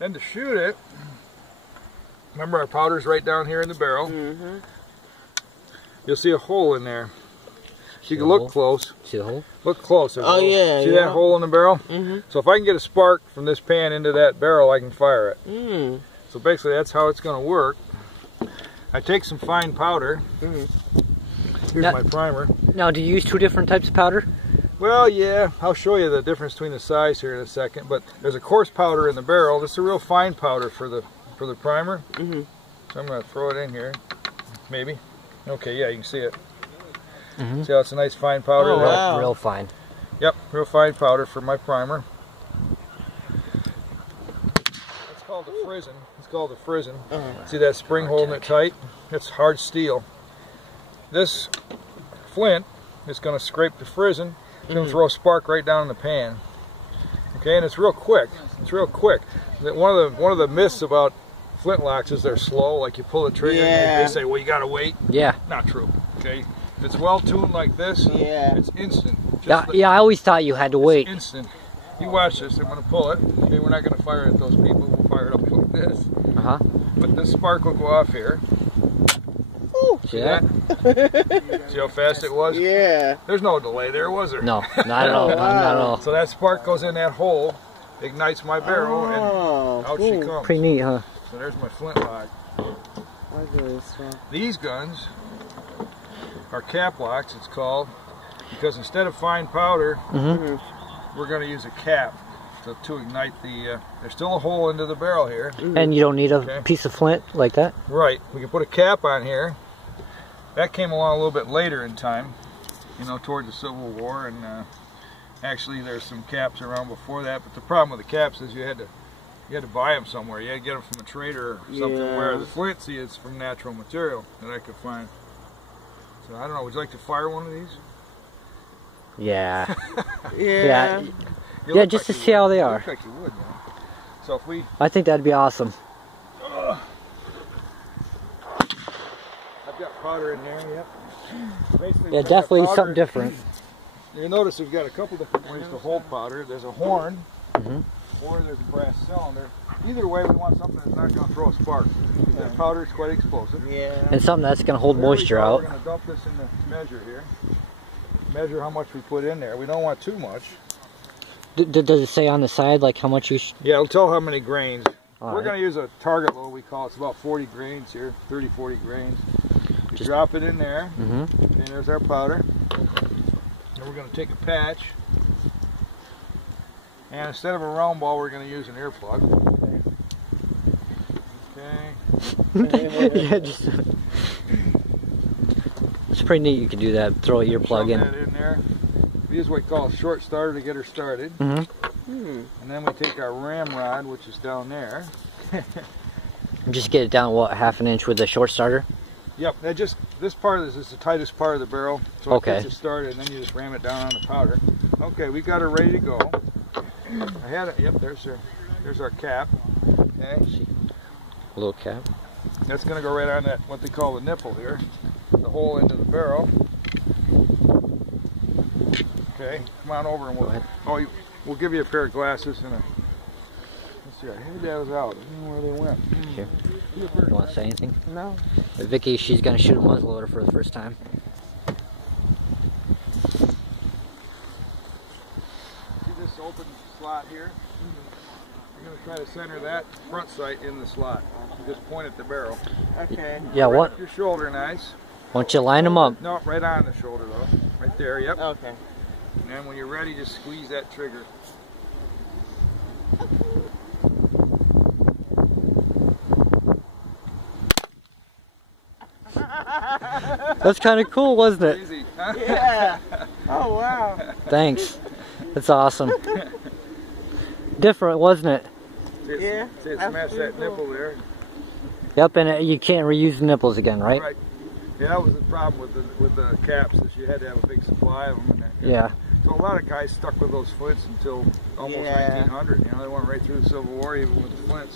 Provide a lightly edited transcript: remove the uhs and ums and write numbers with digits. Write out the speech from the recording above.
Then to shoot it, remember our powder's right down here in the barrel. Mm-hmm. You'll see a hole in there. You can look close. See the hole? Look close. Oh yeah. See that hole in the barrel? Mm-hmm. So if I can get a spark from this pan into that barrel, I can fire it. Mm. So basically that's how it's going to work. I take some fine powder. Mm-hmm. Here's my primer. Now, do you use 2 different types of powder? Well, yeah, I'll show you the difference between the size here in a second. But there's a coarse powder in the barrel. This is a real fine powder for the primer. Mm-hmm. So I'm going to throw it in here. Maybe. Okay, yeah, you can see it. Mm-hmm. See how it's a nice fine powder? Oh, there? wow. Real fine. Yep, real fine powder for my primer. It's called the frizzen. It's called the frizzen. See that spring holding it tight? It's hard steel. This flint is going to scrape the frizzen. It's going to throw a spark right down in the pan. Okay, and it's real quick. It's real quick. One of the myths about flintlocks is they're slow. Like you pull the trigger and they say, well, you got to wait. Yeah. Not true. Okay. If it's well tuned like this, it's instant. Yeah, I always thought you had to wait. It's instant. You watch this. I'm going to pull it. Okay, we're not going to fire at those people. We'll fire it up like this. Uh-huh. But this spark will go off here. Ooh. See that? See how fast it was? Yeah. There's no delay there, was there? No, not at all. Not at all. So that spark goes in that hole, ignites my barrel, and out she comes. Pretty neat, huh? So there's my flintlock. Well. These guns are cap locks, it's called, because instead of fine powder, we're going to use a cap to ignite the. There's still a hole into the barrel here. And you don't need a piece of flint like that? Right. We can put a cap on here. That came along a little bit later in time, you know, toward the Civil War, and actually there's some caps around before that. But the problem with the caps is you had to buy them somewhere. You had to get them from a trader or something. Where the flint, see, it's from natural material that I could find. So I don't know. Would you like to fire one of these? Yeah. Yeah. Yeah, just to see how they are. Look like you would, man. So if we, I think that'd be awesome. I've got powder in there. Yep. Basically, Yeah, definitely something different. You notice we've got a couple different ways to hold powder. There's a horn, or there's a brass cylinder. Either way, we want something that's not going to throw a spark. Because that powder is quite explosive. Yeah. And something that's going to hold moisture out. We're going to dump this in the measure here. Measure how much we put in there. We don't want too much. Does it say on the side like how much you should? Yeah, it'll tell how many grains. We're going to use a target load, we call it. It's about 40 grains here, 30, 40 grains. We drop it in there. Okay, there's our powder. Then we're going to take a patch. And instead of a round ball, we're going to use an earplug. Okay. Yeah, just. It's pretty neat you can do that. Throw your plug in. That in there. We use what we call a short starter to get her started. And then we take our ramrod, which is down there. Just get it down, what, half an inch with the short starter? Yep, this part of this is the tightest part of the barrel. So it gets it started, and then you just ram it down on the powder. Okay, we got her ready to go. I had it, yep, there's our cap. Okay. A little cap. That's going to go right on that, what they call the nipple here. The hole into the barrel. Okay, come on over and we'll give you a pair of glasses and a. Let's see, I had those out. I don't know where they went. Here. You want to say anything? No. Vicky, she's going to shoot a muzzleloader for the first time. See this open slot here? You're going to try to center that front sight in the slot. You just point at the barrel. Okay. Yeah, right what? Up your shoulder, nice. Why don't you line them up? No, right on the shoulder though. Right there, yep. Okay. And then when you're ready, just squeeze that trigger. That's kind of cool, wasn't it? Easy, huh? Yeah. Oh, wow. Thanks. That's awesome. Different, wasn't it? See it smash that nipple there. Yep, and you can't reuse the nipples again, right? Right. Yeah, that was the problem with the caps, is you had to have a big supply of them. Yeah. So a lot of guys stuck with those flints until almost 1900. You know, they went right through the Civil War even with the flints.